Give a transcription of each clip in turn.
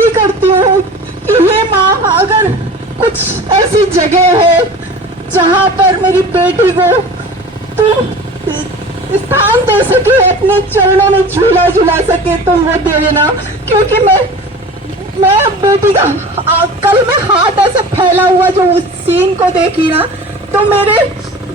विनती करती हूँ कि हे माँ, अगर कुछ ऐसी जगह है जहाँ पर मेरी बेटी को तुम स्थान दे सके, अपने चरणों में झूला झुला सके, तुम वो दे देना। क्योंकि मैं बेटी का कल मैं हाथ ऐसे फैला हुआ जो उस सीन को देखी ना, तो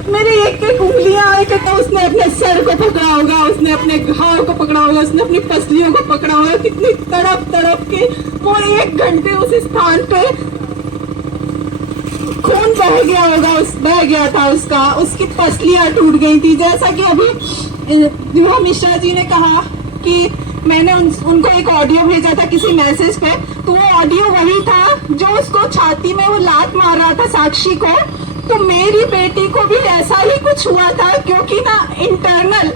मेरे एक एक उंगलियां एक एक, उसने अपने सर को पकड़ा होगा, उसने अपने घाव को पकड़ा होगा, उसने अपनी पसलियों को पकड़ा होगा, कितनी तड़प तड़प के वो 1 घंटे उस स्थान पे खून बह गया होगा, बह गया था उसका, उसकी पसलियां टूट गई थी। जैसा कि अभी युवा मिश्रा जी ने कहा कि मैंने उनको एक ऑडियो भेजा था किसी मैसेज पे, तो वो ऑडियो वही था जो उसको छाती में वो लात मार रहा था साक्षी को। तो मेरी बेटी को भी ऐसा ही कुछ हुआ था, क्योंकि ना इंटरनल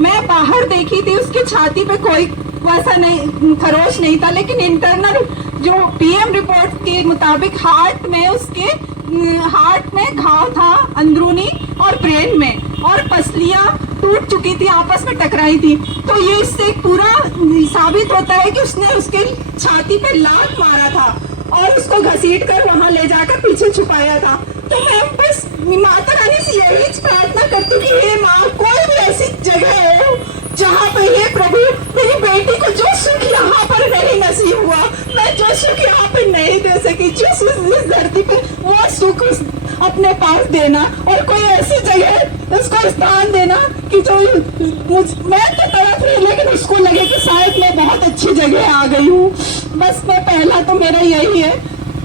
मैं बाहर देखी थी, उसकी छाती पे कोई वैसा नहीं खरोच नहीं था, लेकिन इंटरनल जो पीएम रिपोर्ट के मुताबिक हार्ट में घाव था अंदरूनी और ब्रेन में, और पसलियां टूट चुकी थी, आपस में टकराई थी। तो ये इससे पूरा साबित होता है कि उसने उसके छाती पे लात मारा था और उसको घसीट कर वहां ले जाकर पीछे छुपाया था। तो मैं बस माता रानी से यही प्रार्थना करती हूँ कि हे माँ, कोई भी ऐसी जगह हो जहाँ पे ये प्रभु मेरी बेटी को जो सुख यहाँ पर नहीं नसीब हुआ, मैं जो सुख यहाँ पे नहीं दे सकी, जिस इस धरती पे वो सुख अपने पास देना, और कोई ऐसी जगह उसको स्थान देना कि जो मैं तो तड़प रही, लेकिन उसको लगे कि शायद मैं बहुत अच्छी जगह आ गई हूँ। बस मैं पहला तो मेरा यही है,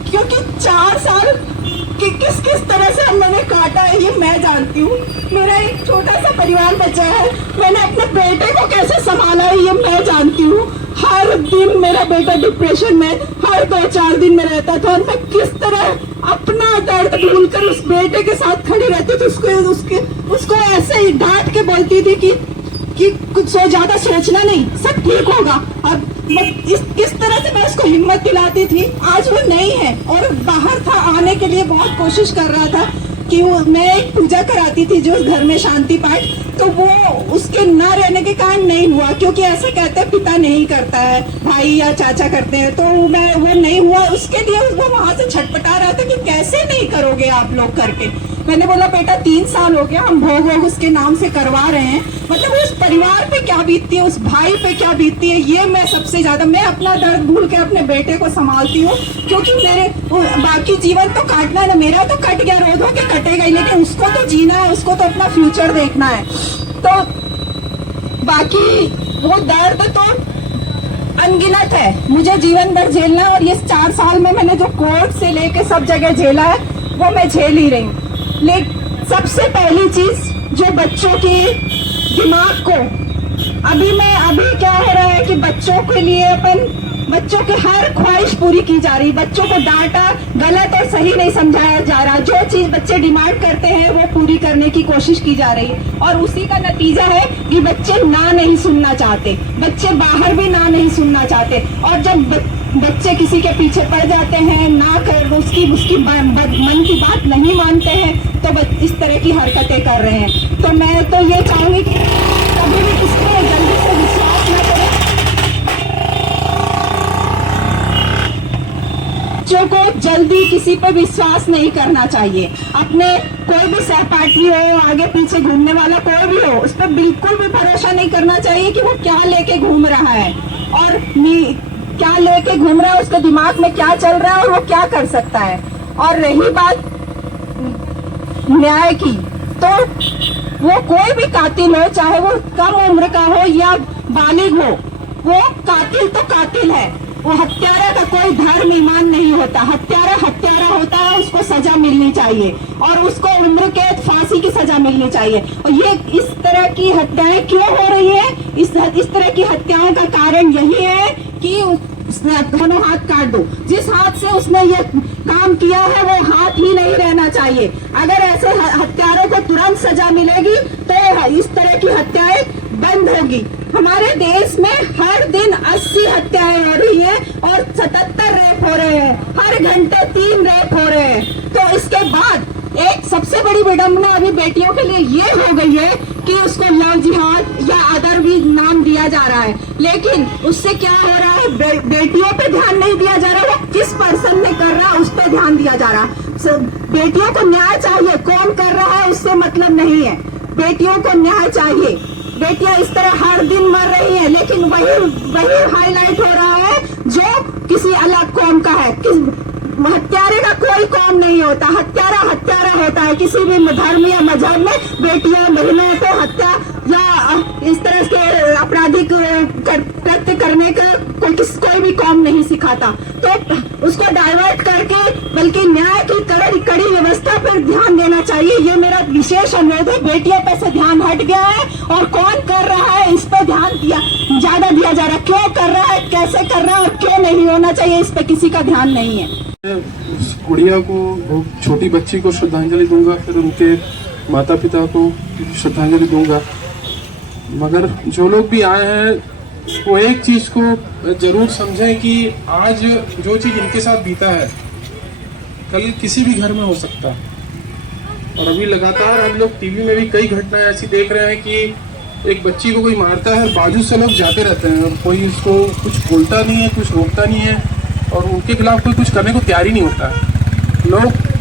क्योंकि 4 साल कि किस तरह से मैंने काटा है ये मैं जानती हूँ। मेरा एक छोटा सा परिवार बचा है, मैंने अपने बेटे को कैसे संभाला है ये मैं जानती हूँ। हर दिन मेरा बेटा डिप्रेशन में हर 2-4 दिन में रहता था, और मैं किस तरह अपना दर्द भूलकर उस बेटे के साथ खड़ी रहती थी, उसको ऐसे ही डांट के बोलती थी कि कुछ ज्यादा सोचना नहीं, सब ठीक होगा। अब इस तरह से मैं उसको हिम्मत दिलाती थी। आज वो नहीं है और बाहर था, आने के लिए बहुत कोशिश कर रहा था कि मैं एक पूजा कराती थी जो घर में शांति पाठ, तो वो उसके न रहने के कारण नहीं हुआ, क्योंकि ऐसे कहते हैं पिता नहीं करता है, भाई या चाचा करते हैं, तो वो नहीं हुआ। उसके लिए वो वहां से छटपटा रहा था कि कैसे नहीं करोगे आप लोग करके। मैंने बोला बेटा 3 साल हो गया, हम भोग उसके नाम से करवा रहे हैं, मतलब उस परिवार पे क्या बीतती है, उस भाई पे क्या बीतती है, ये मैं सबसे ज्यादा, मैं अपना दर्द भूल के अपने बेटे को संभालती हूँ। क्योंकि मेरे बाकी जीवन तो काटना है ना, मेरा तो कट गया, रोधो के कटेगा ही, लेकिन उसको तो जीना है, उसको तो अपना फ्यूचर देखना है। तो बाकी वो दर्द तो अनगिनत है, मुझे जीवन भर झेलना, और ये 4 साल में मैंने जो कोर्ट से लेके सब जगह झेला है वो मैं झेल ही रही हूँ। लेकिन सबसे पहली चीज जो बच्चों के दिमाग को अभी क्या हो रहा है कि बच्चों के हर ख्वाहिश पूरी की जा रही, बच्चों को डांटा, गलत और सही नहीं समझाया जा रहा, जो चीज बच्चे डिमांड करते हैं वो पूरी करने की कोशिश की जा रही है, और उसी का नतीजा है कि बच्चे ना नहीं सुनना चाहते, बच्चे बाहर भी ना नहीं सुनना चाहते, और जब बच्चे किसी के पीछे पड़ जाते हैं, ना कर उसकी मन की बात नहीं मानते हैं, तो इस तरह की हरकतें कर रहे हैं। तो मैं तो ये चाहूंगी कि कभी भी किसी को जल्दी से विश्वास न करें, बच्चों को जल्दी किसी पर विश्वास नहीं करना चाहिए। अपने कोई भी सहपाठी हो, आगे पीछे घूमने वाला कोई भी हो, उस पर बिल्कुल भी भरोसा नहीं करना चाहिए कि वो क्या लेके घूम रहा है, और क्या लेके घूम रहा है, उसके दिमाग में क्या चल रहा है और वो क्या कर सकता है। और रही बात न्याय की, तो वो कोई भी कातिल हो, चाहे वो कम उम्र का हो या बालिग हो, वो कातिल तो कातिल है। वो हत्यारा का कोई धर्म ईमान नहीं होता, हत्यारा होता है, उसको सजा मिलनी चाहिए, और उसको उम्र कैद फांसी की सजा मिलनी चाहिए। और ये इस तरह की हत्याएं क्यों हो रही है, इस तरह की हत्याओं का कारण यही है कि उसने दोनों हाथ काट दो। जिस हाथ से उसने ये काम किया है वो हाथ ही नहीं रहना चाहिए। अगर ऐसे हत्यारों को तुरंत सजा मिलेगी तो इस तरह की हत्याएं बंद होगी। हमारे देश में हर दिन 80 हत्याएं हो रही हैं और 77 रेप हो रहे हैं, हर घंटे 3 रेप हो रहे हैं। तो इसके बाद एक सबसे बड़ी विडंबना अभी बेटियों के लिए ये हो गई है कि उसको लव जिहाद या अदर भी नाम दिया जा रहा है, लेकिन उससे क्या हो रहा है, बेटियों पे ध्यान नहीं दिया जा रहा, वो किस पर्सन ने कर रहा है उस पर ध्यान दिया जा रहा। बेटियों को न्याय चाहिए, कौन कर रहा है उससे मतलब नहीं है, बेटियों को न्याय चाहिए। बेटियां इस तरह हर दिन मर रही हैं, लेकिन वही हाईलाइट हो रहा है जो किसी अलग कौम का है। हत्यारे का कोई कौम नहीं होता, हत्यारा हत्यारा होता है। किसी भी धर्म या मजहब में बेटियों बहनों को हत्या या इस तरह के आपराधिक कृत्य करने का कोई भी कौम नहीं सिखाता। तो उसको डाइवर्ट करके बल्कि न्याय की कड़ी व्यवस्था पर ध्यान देना चाहिए। ये मेरा विशेष अनुरोध है। बेटियों पर से ध्यान हट गया है और कौन कर रहा है इस पर ध्यान ज्यादा दिया जा रहा है। क्यों कर रहा है, कैसे कर रहा है और क्यों नहीं होना चाहिए, इस पर किसी का ध्यान नहीं है। उस गुड़िया को, छोटी बच्ची को श्रद्धांजलि दूंगा, फिर उनके माता पिता को श्रद्धांजलि दूंगा। मगर जो लोग भी आए हैं वो एक चीज को जरूर समझें कि आज जो चीज इनके साथ बीता है कल किसी भी घर में हो सकता है। और अभी लगातार हम लोग टीवी में भी कई घटनाएं ऐसी देख रहे हैं कि एक बच्ची को कोई मारता है, बाजू से लोग जाते रहते हैं और कोई उसको कुछ बोलता नहीं है, कुछ रोकता नहीं है और उनके खिलाफ कोई कुछ करने को तैयार ही नहीं होता है।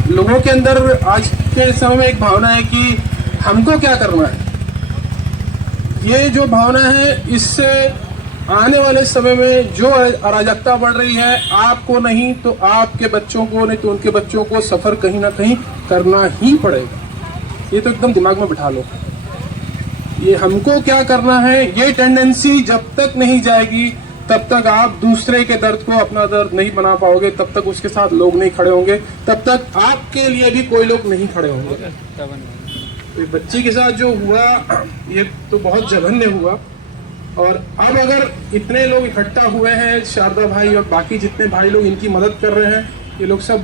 लोगों के अंदर आज के समय में एक भावना है कि हमको क्या करना है। ये जो भावना है, इससे आने वाले समय में जो अराजकता बढ़ रही है, आपको नहीं तो आपके बच्चों को, नहीं तो उनके बच्चों को सफर कहीं ना कहीं करना ही पड़ेगा। ये तो एकदम दिमाग में बिठा लो। ये हमको क्या करना है, ये टेंडेंसी जब तक नहीं जाएगी तब तक आप दूसरे के दर्द को अपना दर्द नहीं बना पाओगे, तब तक उसके साथ लोग नहीं खड़े होंगे, तब तक आपके लिए भी कोई लोग नहीं खड़े होंगे। तो बच्ची के साथ जो हुआ ये तो बहुत जघन्य हुआ। और अब अगर इतने लोग इकट्ठा हुए हैं, शारदा भाई और बाकी जितने भाई लोग इनकी मदद कर रहे हैं, ये लोग सब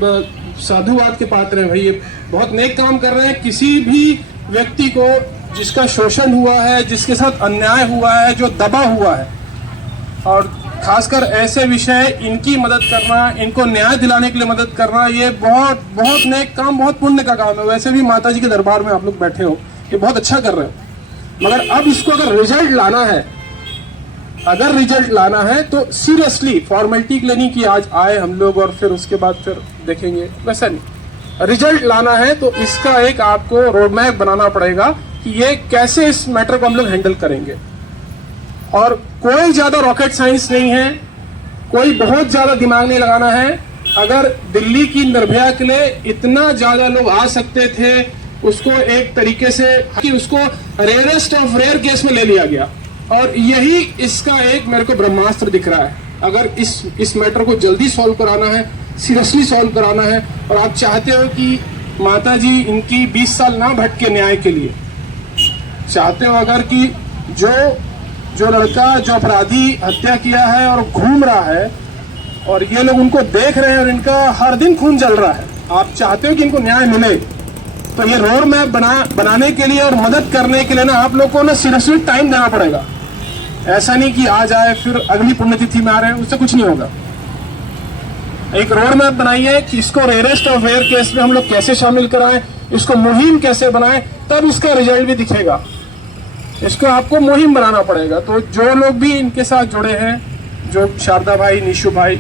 साधुवाद के पात्र हैं भाई। ये बहुत नेक काम कर रहे हैं। किसी भी व्यक्ति को जिसका शोषण हुआ है, जिसके साथ अन्याय हुआ है, जो दबा हुआ है, और खासकर ऐसे विषय, इनकी मदद करना, इनको न्याय दिलाने के लिए मदद करना, ये बहुत बहुत नेक काम, बहुत पुण्य का काम है। वैसे भी माता जी के दरबार में आप लोग बैठे हो, ये बहुत अच्छा कर रहे हो। मगर अब इसको अगर रिजल्ट लाना है, तो सीरियसली फॉर्मेलिटी के लिए नहीं कि आज आए हम लोग और फिर उसके बाद फिर देखेंगे, वैसा नहीं। रिजल्ट लाना है तो इसका एक आपको रोड मैप बनाना पड़ेगा कि ये कैसे इस मैटर को हम लोग हैंडल करेंगे। और कोई ज्यादा रॉकेट साइंस नहीं है, कोई बहुत ज्यादा दिमाग नहीं लगाना है। अगर दिल्ली की निर्भया के लिए इतना ज्यादा लोग आ सकते थे, उसको एक तरीके से कि उसको रेयरेस्ट ऑफ रेयर केस में ले लिया गया, और यही इसका एक मेरे को ब्रह्मास्त्र दिख रहा है। अगर इस मैटर को जल्दी सॉल्व कराना है, सीरियसली सॉल्व कराना है, और आप चाहते हो कि माता जी इनकी 20 साल ना भटके न्याय के लिए, चाहते हो अगर कि जो लड़का, जो अपराधी हत्या किया है और घूम रहा है और ये लोग उनको देख रहे हैं और इनका हर दिन खून जल रहा है, आप चाहते हो कि इनको न्याय मिले, तो ये रोड मैप बनाने के लिए और मदद करने के लिए ना आप लोग को ना सीरियसली टाइम देना पड़ेगा। ऐसा नहीं कि आज आए फिर अगली पुण्यतिथि में आ रहे हैं, उससे कुछ नहीं होगा। एक रोड मैप बनाइए कि इसको रेयरेस्ट ऑफ रेयर केस में हम लोग कैसे शामिल कराएं, इसको मुहिम कैसे बनाएं, तब इसका रिजल्ट भी दिखेगा। इसको आपको मुहिम बनाना पड़ेगा। तो जो लोग भी इनके साथ जुड़े हैं, जो शारदा भाई, निशु भाई,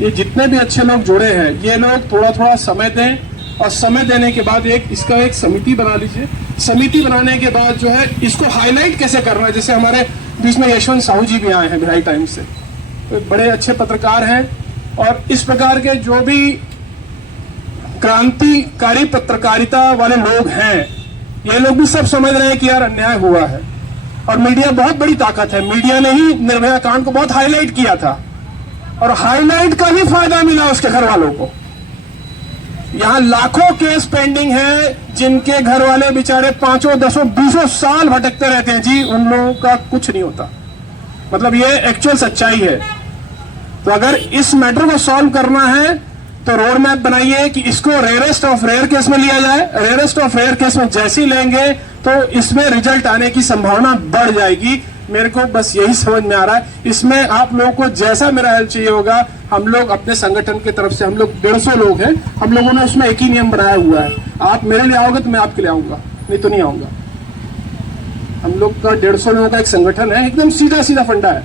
ये जितने भी अच्छे लोग जुड़े हैं, ये लोग थोड़ा थोड़ा समय दें, और समय देने के बाद इसका एक समिति बना लीजिए। समिति बनाने के बाद जो है इसको हाईलाइट कैसे करना है। जैसे हमारे बीच में यशवंत साहू जी भी आए हैं भिलाई टाइम्स से, तो बड़े अच्छे पत्रकार हैं, और इस प्रकार के जो भी क्रांतिकारी पत्रकारिता वाले लोग हैं, ये लोग भी सब समझ रहे हैं कि यार अन्याय हुआ है। और मीडिया बहुत बड़ी ताकत है। मीडिया ने ही निर्भया कांड को बहुत हाईलाइट किया था, और हाईलाइट का भी फायदा मिला उसके घर वालों को। यहाँ लाखों केस पेंडिंग है, जिनके घर वाले बेचारे 5, 10, 20 साल भटकते रहते हैं जी, उन लोगों का कुछ नहीं होता। मतलब ये एक्चुअल सच्चाई है। तो अगर इस मैटर को सॉल्व करना है तो रोड मैप बनाइए कि इसको रेयरेस्ट ऑफ रेयर केस में लिया जाए। रेयरेस्ट ऑफ रेयर केस में जैसे ही लेंगे तो इसमें रिजल्ट आने की संभावना बढ़ जाएगी। मेरे को बस यही समझ में आ रहा है। इसमें आप लोगों को जैसा मेरा हेल्प चाहिए होगा, हम लोग अपने संगठन की तरफ से, हम लोग 150 लोग हैं, हम लोगों ने उसमें एक ही नियम बनाया हुआ है। आप मेरे लिए आओगे तो मैं आपके लिए आऊंगा, नहीं तो नहीं आऊंगा। हम लोग का 150 लोगों का एक संगठन है, एकदम सीधा सीधा फंडा है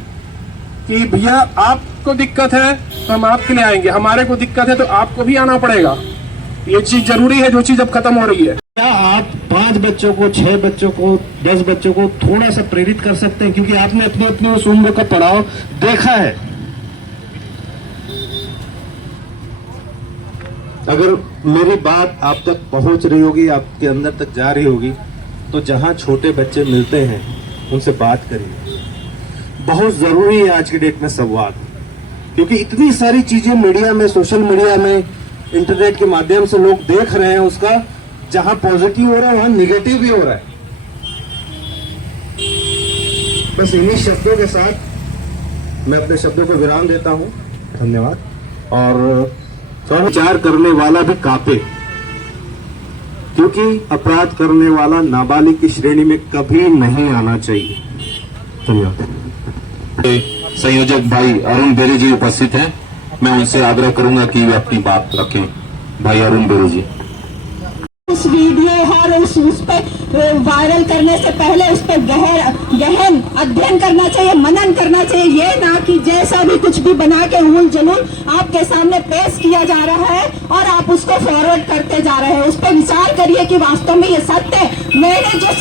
कि भैया आपको दिक्कत है तो हम आपके लिए आएंगे, हमारे को दिक्कत है तो आपको भी आना पड़ेगा। ये चीज जरूरी है जो चीज अब खत्म हो रही है। क्या आप 5 बच्चों को, 6 बच्चों को, 10 बच्चों को थोड़ा सा प्रेरित कर सकते हैं, क्योंकि आपने अपनी अपनी उस उम्र का पड़ाव देखा है। अगर मेरी बात आप तक पहुंच रही होगी, आपके अंदर तक जा रही होगी, तो जहां छोटे बच्चे मिलते हैं उनसे बात करिए। बहुत जरूरी है आज की डेट में संवाद, क्योंकि इतनी सारी चीजें मीडिया में, सोशल मीडिया में, इंटरनेट के माध्यम से लोग देख रहे हैं, उसका जहां पॉजिटिव हो रहा है वहां निगेटिव भी हो रहा है। बस इन्हीं शब्दों के साथ मैं अपने शब्दों को विराम देता हूं। धन्यवाद। और थोड़ा विचार करने वाला भी कांपे, क्योंकि अपराध करने वाला नाबालिग की श्रेणी में कभी नहीं आना चाहिए। धन्यवाद। संयोजक भाई अरुण बेरी जी उपस्थित हैं, मैं उनसे आग्रह करूंगा कि वे अपनी बात रखें। भाई अरुण बेरी जी। उस वीडियो और उस पर वायरल करने से पहले उस पर गहन अध्ययन करना चाहिए, मनन करना चाहिए। ये ना कि जैसा भी कुछ भी बना के उल जलूल आपके सामने पेश किया जा रहा है और आप उसको फॉरवर्ड करते जा रहे हैं। उस पर विचार करिए कि वास्तव में ये सत्य है। मैंने जो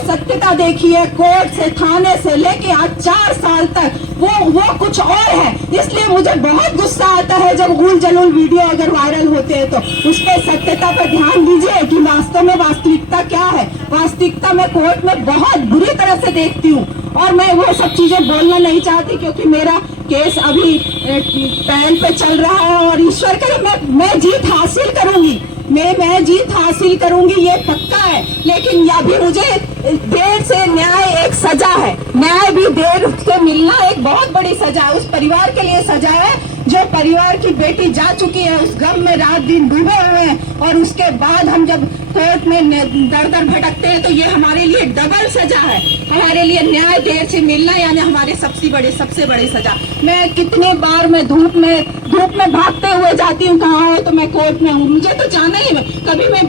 सत्यता देखी है कोर्ट से, थाने से लेके आज 4 साल तक वो कुछ और है। इसलिए मुझे बहुत गुस्सा आता है जब उल जलूल वीडियो अगर वायरल होते हैं तो उस पर सत्यता पर ध्यान दीजिए कि वास्तव में वास्तविकता क्या है। वास्तविकता मैं कोर्ट में बहुत बुरी तरह से देखती हूँ और मैं वो सब चीजें बोलना नहीं चाहती, क्योंकि मेरा केस अभी ट्रायल पे चल रहा है और ईश्वर करे मैं जीत हासिल करूंगी। मैं जीत हासिल करूंगी, ये पक्का है। लेकिन अभी मुझे देर से न्याय एक सजा है, न्याय भी देर से मिलना एक बहुत बड़ी सजा है। उस परिवार के लिए सजा है जो परिवार की बेटी जा चुकी है, उस गम में रात दिन डूबे हुए हैं, और उसके बाद हम जब कोर्ट में दर दर भटकते हैं तो ये हमारे लिए डबल सजा है। हमारे लिए न्याय देर से मिलना यानी हमारे सबसे बड़ी सजा। मैं कितने बार मैं धूप में भागते हुए जाती हूँ, कहाँ हो तो मैं कोर्ट में हूँ, मुझे तो जाना ही। कभी मैं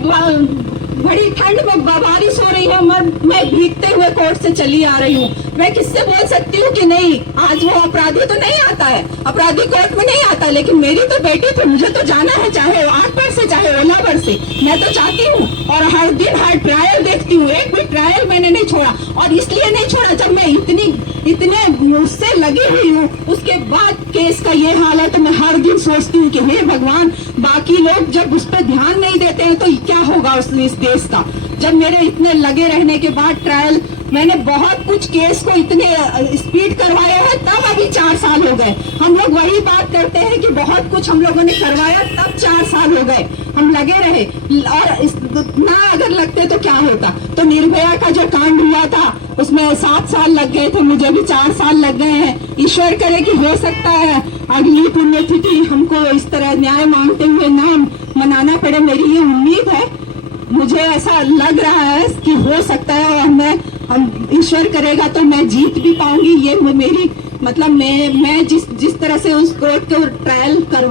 बड़ी ठंड में बारिश हो रही है, मैं भीगते हुए कोर्ट से चली आ रही हूँ। मैं किससे बोल सकती हूँ कि नहीं, आज वो अपराधी तो नहीं आता है, अपराधी कोर्ट में नहीं आता, लेकिन मेरी तो बेटी थी, मुझे तो जाना है, चाहे 8 पर से चाहे 11 पर से। मैं तो चाहती हूँ और हर दिन हर ट्रायल देखती हूँ। एक भी ट्रायल मैंने नहीं छोड़ा, और इसलिए नहीं छोड़ा जब मैं इतने उससे लगी हुई हूँ। उसके बाद केस का ये हाल है तो मैं हर दिन सोचती हूँ कि हे भगवान, बाकी लोग जब उस पर ध्यान नहीं देते हैं तो क्या होगा इस देश का। जब मेरे इतने लगे रहने के बाद ट्रायल, मैंने बहुत कुछ केस को इतने स्पीड करवाया है, तब अभी 4 साल हो गए। हम लोग वही बात करते हैं कि बहुत कुछ हम लोगों ने करवाया, तब 4 साल हो गए। हम लगे रहे, और ना अगर लगते तो क्या होता। तो निर्भया का जो कांड हुआ था उसमें 7 साल लग गए थे, मुझे भी 4 साल लग गए हैं। ईश्वर करे कि हो सकता है अगली पुण्यतिथि हमको इस तरह न्याय मांगते हुए ना मनाना पड़े, मेरी ये उम्मीद है। मुझे ऐसा लग रहा है कि हो सकता है, और ईश्वर करेगा तो मैं जीत भी पाऊंगी। ये मेरी मतलब मैं जिस तरह से उस कोर्ट को ट्रायल कर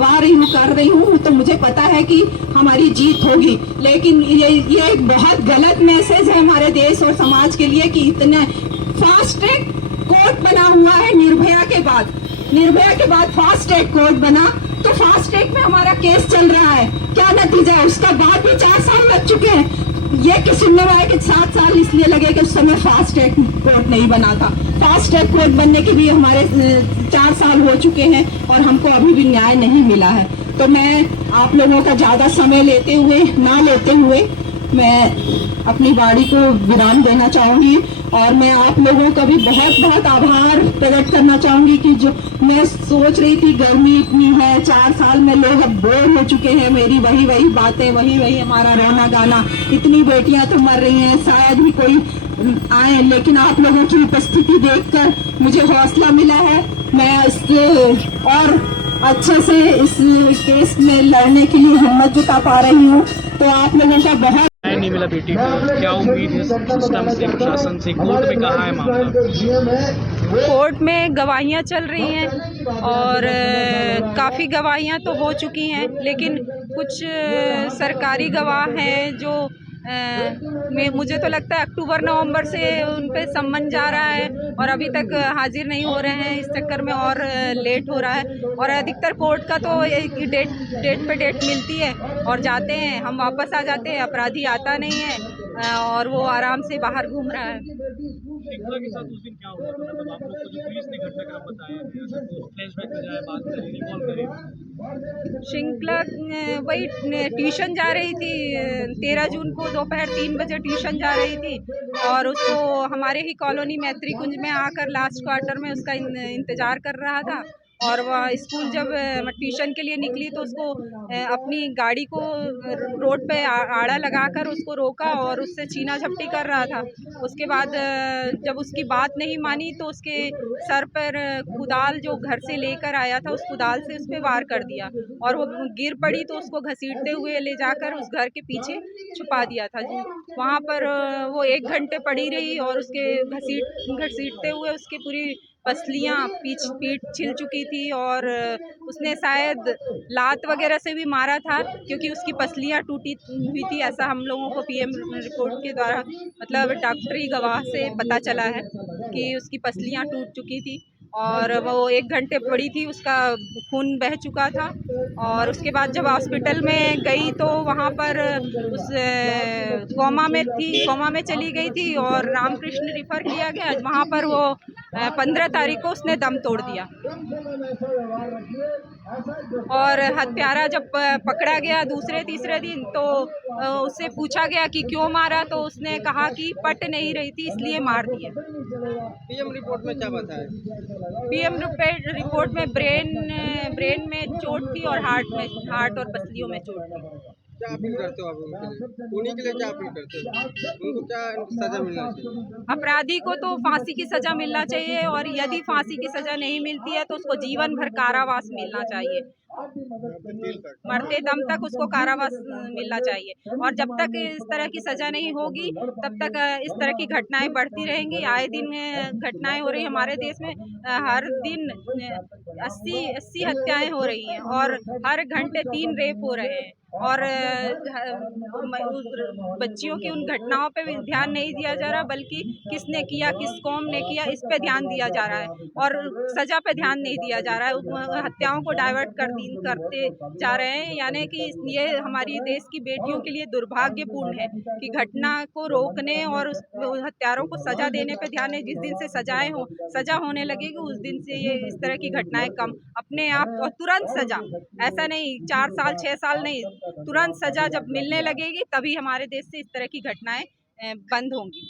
रही हूँ, तो मुझे पता है कि हमारी जीत होगी। लेकिन ये एक बहुत गलत मैसेज है हमारे देश और समाज के लिए कि इतना फास्ट ट्रैक कोर्ट बना हुआ है। निर्भया के बाद फास्ट ट्रैक कोर्ट बना, तो फास्ट ट्रैक में हमारा केस चल रहा है। क्या नतीजा है, उसका बाद भी 4 साल लग चुके हैं। ये कि सुनने में आया कि 7 साल इसलिए लगे कि उस समय फास्ट ट्रैक कोर्ट नहीं बना था। फास्ट ट्रैक कोर्ट बनने के भी हमारे 4 साल हो चुके हैं और हमको अभी भी न्याय नहीं मिला है। तो मैं आप लोगों का ज्यादा समय लेते हुए मैं अपनी वाणी को विराम देना चाहूंगी, और मैं आप लोगों का भी बहुत बहुत आभार प्रकट करना चाहूंगी कि जो मैं सोच रही थी गर्मी इतनी है, 4 साल में लोग अब बोर हो चुके हैं, मेरी वही बातें, वही हमारा रोना गाना, इतनी बेटियां तो मर रही हैं, शायद ही कोई आए, लेकिन आप लोगों की उपस्थिति देखकर मुझे हौसला मिला है। मैं इससे और अच्छे से इस केस में लड़ने के लिए हिम्मत जुटा पा रही हूँ। तो आप लोगों का बहुत नहीं मिला बेटी को, क्या उम्मीद है सिस्टम से, प्रशासन से? कोर्ट में कहाँ है मामला? कोर्ट में गवाहियाँ चल रही हैं और काफ़ी गवाहियाँ तो हो चुकी हैं, लेकिन कुछ सरकारी गवाह हैं जो मुझे तो लगता है अक्टूबर नवंबर से उन पे सम्मन जा रहा है और अभी तक हाजिर नहीं हो रहे हैं। इस चक्कर में और लेट हो रहा है और अधिकतर कोर्ट का तो एक डेट पे डेट मिलती है और जाते हैं, हम वापस आ जाते हैं, अपराधी आता नहीं है और वो आराम से बाहर घूम रहा है। श्रृंखला के साथ उस दिन क्या हुआ? मतलब आप लोग को जो पुलिस ने घटनाक्रम बताया है, फ्लैशबैक में जाए, बात करें, रिकॉल करें। श्रृंखला वही ट्यूशन जा रही थी, 13 जून को दोपहर 3 बजे ट्यूशन जा रही थी और उसको हमारे ही कॉलोनी मैत्री कुंज में आकर लास्ट क्वार्टर में उसका इंतज़ार कर रहा था और वह स्कूल जब ट्यूशन के लिए निकली तो उसको अपनी गाड़ी को रोड पे आड़ा लगाकर उसको रोका और उससे छीना झपटी कर रहा था। उसके बाद जब उसकी बात नहीं मानी तो उसके सर पर कुदाल जो घर से लेकर आया था उस कुदाल से उस पर वार कर दिया और वो गिर पड़ी तो उसको घसीटते हुए ले जाकर उस घर के पीछे छुपा दिया था जी। वहाँ पर वो 1 घंटे पड़ी रही और उसके घसीटते हुए उसकी पूरी पसलियाँ पीठ छिल चुकी थी और उसने शायद लात वगैरह से भी मारा था क्योंकि उसकी पसलियाँ टूटी हुई थी, ऐसा हम लोगों को पीएम रिपोर्ट के द्वारा मतलब डॉक्टरी गवाह से पता चला है कि उसकी पसलियाँ टूट चुकी थी और वो 1 घंटे पड़ी थी, उसका खून बह चुका था और उसके बाद जब हॉस्पिटल में गई तो वहाँ पर उस कोमा में थी, कोमा में चली गई थी और रामकृष्ण रिफ़र किया गया। वहाँ पर वो 15 तारीख को उसने दम तोड़ दिया और हत्यारा जब पकड़ा गया दूसरे तीसरे दिन तो उससे पूछा गया कि क्यों मारा तो उसने कहा कि पट नहीं रही थी इसलिए मार दिए। पीएम रिपोर्ट में क्या बताया? पीएम रिपोर्ट में ब्रेन में चोट थी और हार्ट और पसलियों में चोट थी। क्या अपील करते हो आप उनके लिए? उन्हीं के लिए क्या अपील करते हो? उनको क्या सजा मिलना चाहिए? अपराधी को तो फांसी की सजा मिलना चाहिए और यदि फांसी की सजा नहीं मिलती है तो उसको जीवन भर कारावास मिलना चाहिए, मरते दम तक उसको कारावास मिलना चाहिए और जब तक इस तरह की सजा नहीं होगी तब तक इस तरह की घटनाएं बढ़ती रहेंगी। आए दिन घटनाएं हो रही हमारे देश में, हर दिन 80 हत्याएं हो रही हैं और हर घंटे 3 रेप हो रहे हैं और बच्चियों की उन घटनाओं पे भी ध्यान नहीं दिया जा रहा बल्कि किसने किया, किस कौम ने किया, इस पे ध्यान दिया जा रहा है और सजा पे ध्यान नहीं दिया जा रहा है। हत्याओं को डाइवर्ट करते जा रहे हैं, यानी कि ये हमारी देश की बेटियों के लिए दुर्भाग्यपूर्ण है कि घटना को रोकने और उस हत्यारों को सजा देने पे ध्यान नहीं। जिस दिन से सजा होने लगेगी उस दिन से ये इस तरह की घटनाएं कम अपने आप और तुरंत सजा, ऐसा नहीं 4 साल 6 साल नहीं, तुरंत सजा जब मिलने लगेगी तभी हमारे देश से इस तरह की घटनाएं बंद होंगी।